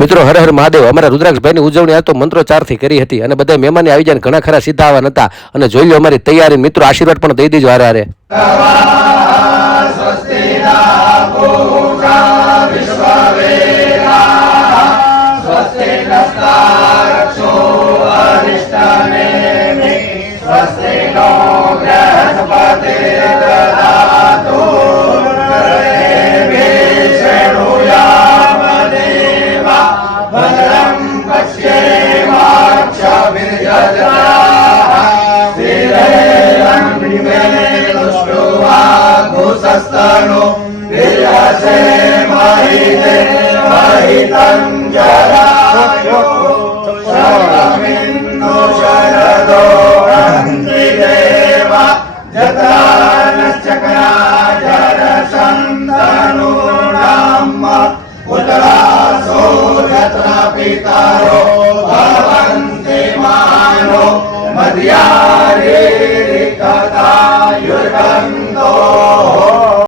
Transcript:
મિત્રો હર હર મહાદેવ. અમારા રુદ્રાક્ષભાઈની ઉજવણી આ તો મંત્રોચ્ચારથી કરી હતી અને બધા મહેમાન આવી જાય ઘણા ખરા સીધા આવવાના હતા અને જોઈ લો અમારી તૈયારી. મિત્રો આશીર્વાદ પણ દઈ દેજો હારે હારે. મધ્યારે કથા યુર્ગંતો